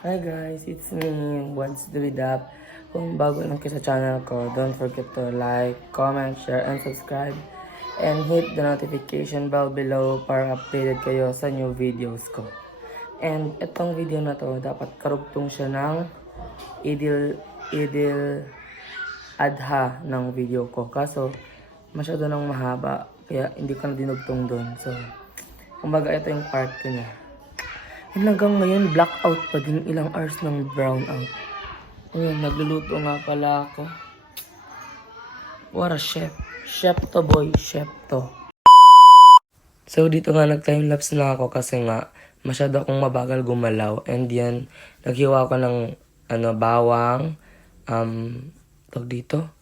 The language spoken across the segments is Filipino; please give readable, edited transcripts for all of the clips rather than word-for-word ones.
Hi guys, it's me, What's the With Up. Kung bago lang kayo sa channel ko, don't forget to like, comment, share, and subscribe. And hit the notification bell below para updated kayo sa new videos ko. And itong video na to, dapat karugtong siya ng Idil Adha ng video ko. Kaso, masyado nang mahaba, kaya hindi ko na dinugtong dun. So, kumbaga ito yung part ko niya. And hanggang ngayon, blackout pa din ilang hours ng brownout. Ayun, nagluluto nga pala ako. What a chef. Chef to boy, chef to. So dito nga nag-timelapse na ako kasi nga masyado akong mabagal gumalaw. And yan, naghiwa ko ng bawang, tawag dito,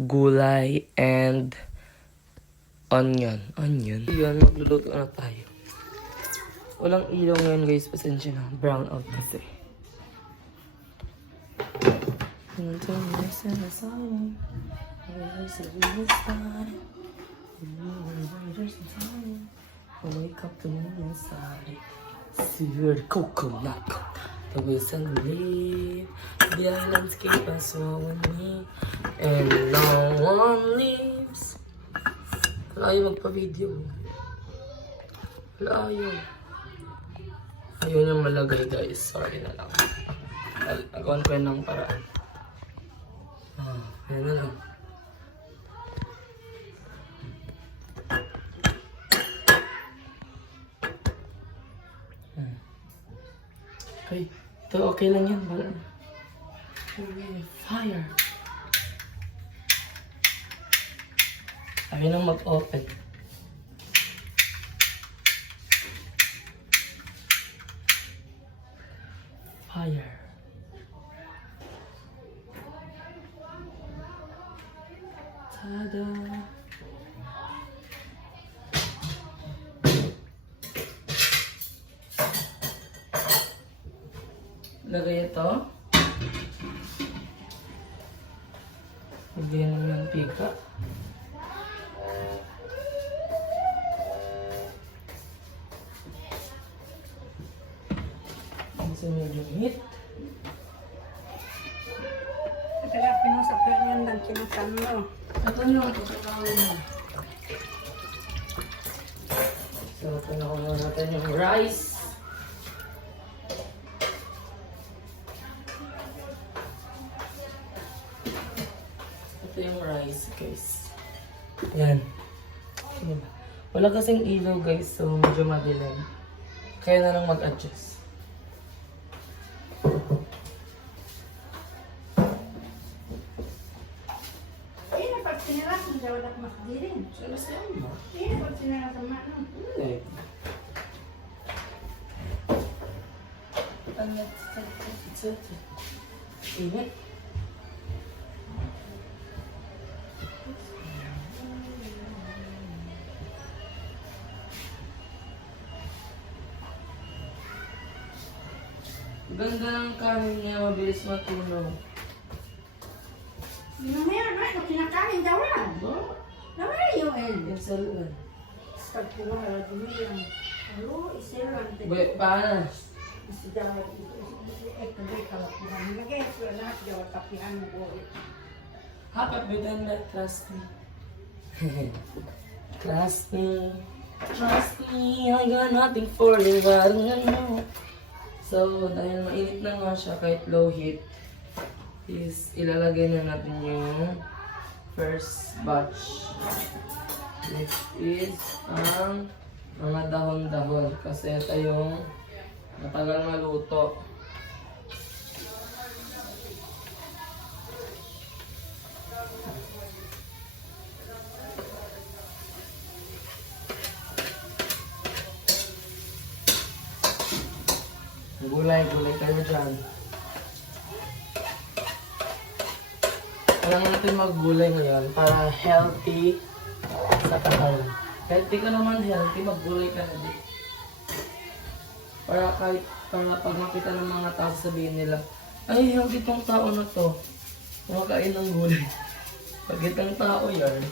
gulay, and onion. Yun, magluluto na tayo. Walang ilaw ngayon guys, pasensya na. Brown out kasi. Wake up to me inside. Sear coconut. The whistle leave. The landscape I saw with me. And no one leaves. Wala ayaw magpa-video. Wala ayaw. Ayun yung malagay guys, sorry na lang. Agawan ko yun ng paraan. Ayun na lang. Okay, ito okay lang yan. Fire. Ayun ang mag-open. Fire. Tada! Lagay ito. Lagyan ng mantika. Sa medyo heat. Kaya pinusapin yan lang sinusan mo. Ito nyo, ito mo. So, pinakuha natin yung rice. Ito yung rice, guys. Yan. Wala kasing ilaw, guys, so medyo madilim. Kaya na lang mag-adjust. Sinirasan siya, wala mas dirin. Sama-sama. Pag sinirasan ma, no? Hindi. Init. Ganda ng kanin niya, mabilis matunaw. Mayroon na, kung kinakain daw yan. Nawala yung end. Yung saluan. Start ko na, wala dumiyang. Alo, isilan. Paano? Isidaw. Ito, kalapihan. Mag-ito na lahat daw, tapihan mo ko. Happy bitan na, trust me. Trust me. Trust me, I got nothing for you, but I know. So, dahil mainit na nga siya kahit low heat, is ilalagay na natin yung first batch. Next is ang mga dahon-dahon kasi ito yung matagal maluto. Gulay kayo dyan. Kailangan natin maggulay ngayon para healthy sa katawan. Healthy ka naman, healthy, maggulay ka na din. Para pag makita ng mga tao, sabihin nila, ay, healthy tong tao na to. Kumakain ng gulay. Pag itong tao yan,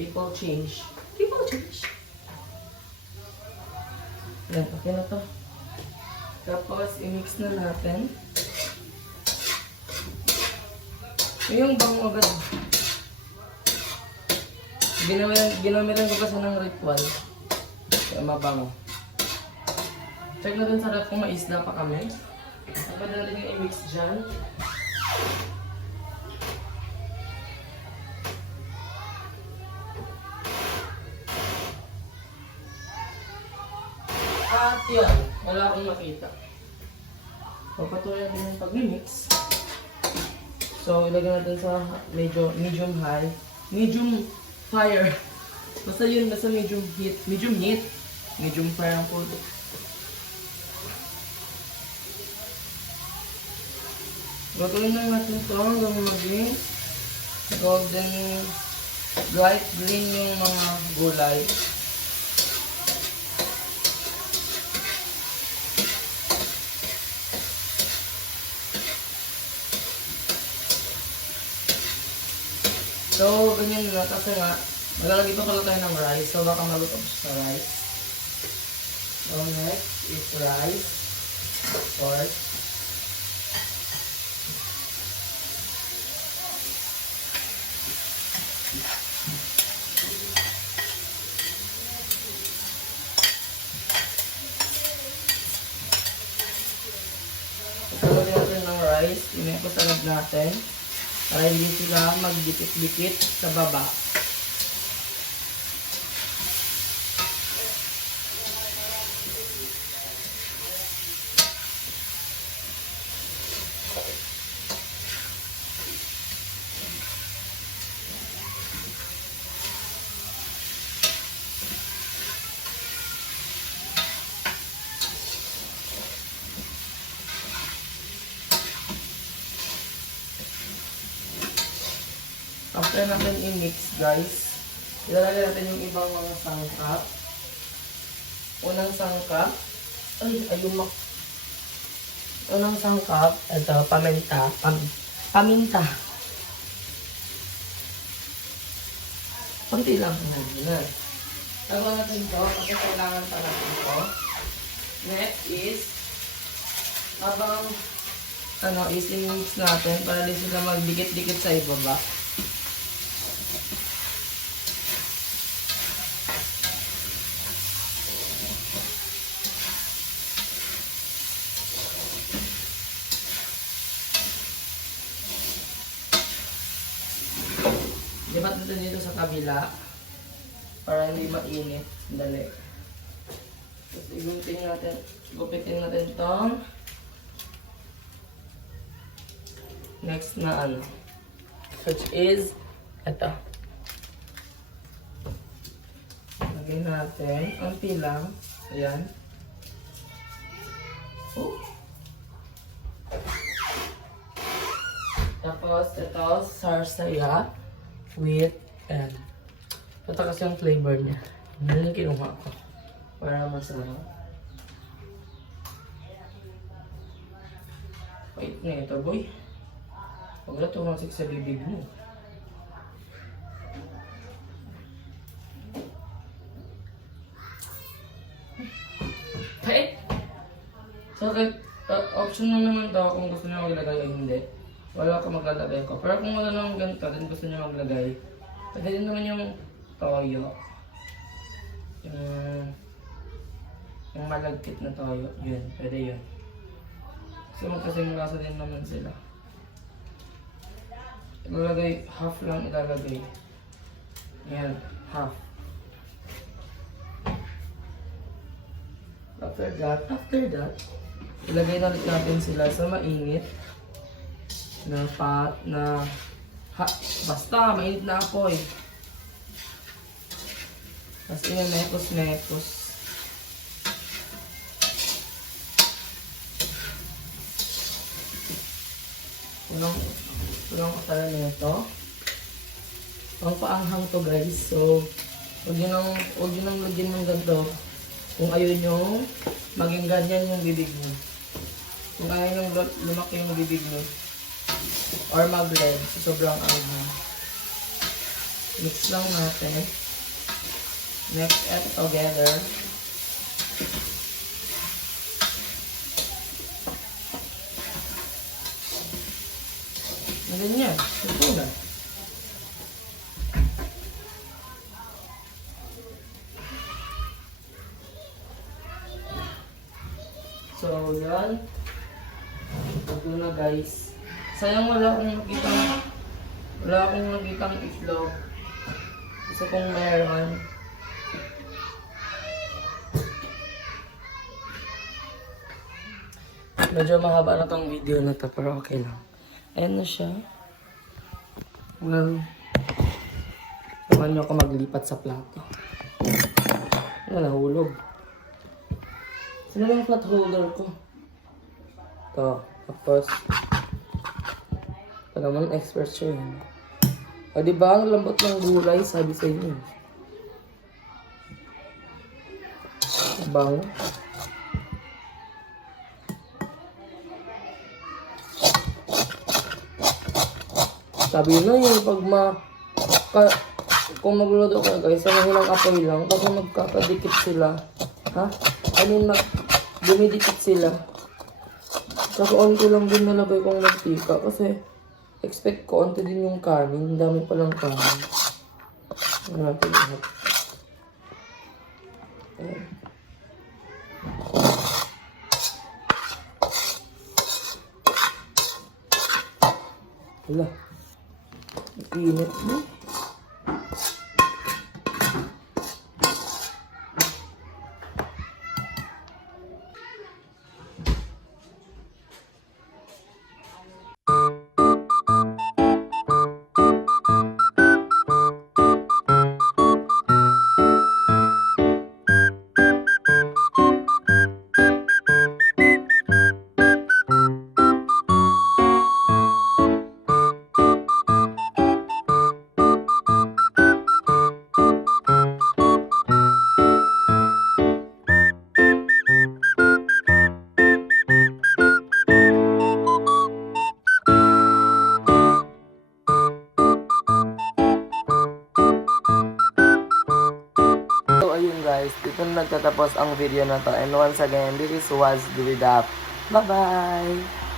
People change. People change. Yan, okay na to. Tapos, i-mix na natin. Yung bango agad. Ginamiran ko kasi ng ritual. Kaya mabango. Check na dun sa ref kung may isda pa kami. Pwede natin yung i-mix dyan. At yan, wala akong makita. Papatuloy natin yung pag-mix. So, ilagay natin sa medium high. Medium fire. Basta yun, basta medium heat. Medium fire ang po. Gagawin na natin ito hanggang maging golden bright green yung mga gulay. So, ganyan na kasi nga, maglalagay pa pala tayo ng rice. So, baka maluto sa rice. So, next is rice. Of course. Lagyan natin ng rice, inipos agad natin para hindi sila magdikit-dikit sa baba. After natin i-mix, guys, ilalagay natin yung ibang mga sangkap. Unang sangkap, unang sangkap, ito, paminta. Kunti lang. Lagaw natin ito, kasi kailangan pa natin ito. Next is, habang i-mix natin para di sila magdikit-dikit sa ibaba. Lipat natin dito sa kabila para hindi mainit. Dali. Tapos gupitin natin itong next na which is ito. Lagyan natin konti lang. Ayan. Tapos ito, sarsaya with and ito kasi yung flavor niya. Yan yung kinuha ko para masarap. Wait na ito, boy. Huwag na tumansik sa bibig mo. Hey! So, option na naman daw kung gusto niyo maglagay o hindi. Wala ka maglalagay ko. Pero kung wala naman ganito din gusto niyo maglagay, pwede din naman yung toyo. Yung malagkit na toyo. Yun, pwede yun. So, magkasing lasa din naman sila. Ilalagay, half lang ilalagay. Yan, half. After that, ilagay na ulit natin sila sa mainit. Basta, mainit na apoy. Tapos mekos. Unang kasala nito. Ang paanghang to, guys. So, huwag nyo nang lagyan ng ganito. Kung ayaw nyo, maging ganyan yung bibig mo. Kung ayaw nyo lumaki yung bibig mo. Or mag-red, so sobrang anghang. Mix lang natin. Mix it together. Ganyan. Ito na. So, yan. Ito na guys. Sayang wala akong nakitang itlog. Gusto kong meron. Medyo mahaba na tong video na to, pero okay lang. Ayan na siya. Well, samahan nyo ako maglipat sa plato. Nahulog. Sino yung flat holder ko? Ito. Tapos, ito naman expert siya yun. O diba, ang lambot ng gulay, sabi sa inyo. Bango. Sabi na yun, kung magluluto ka guys, sa mahilang apoy lang, kasi magkakadikit sila. Ha? Dumidikit sila. Saka onti lang din nalagay kong mantika kasi expect ko onti din yung kanin. Ang dami palang kanin. Ano natin lahat. Ayan. Wala. Init mo. So ayun guys, dito na nagtatapos ang video na to. And once again, this was Dulidap. Bye-bye!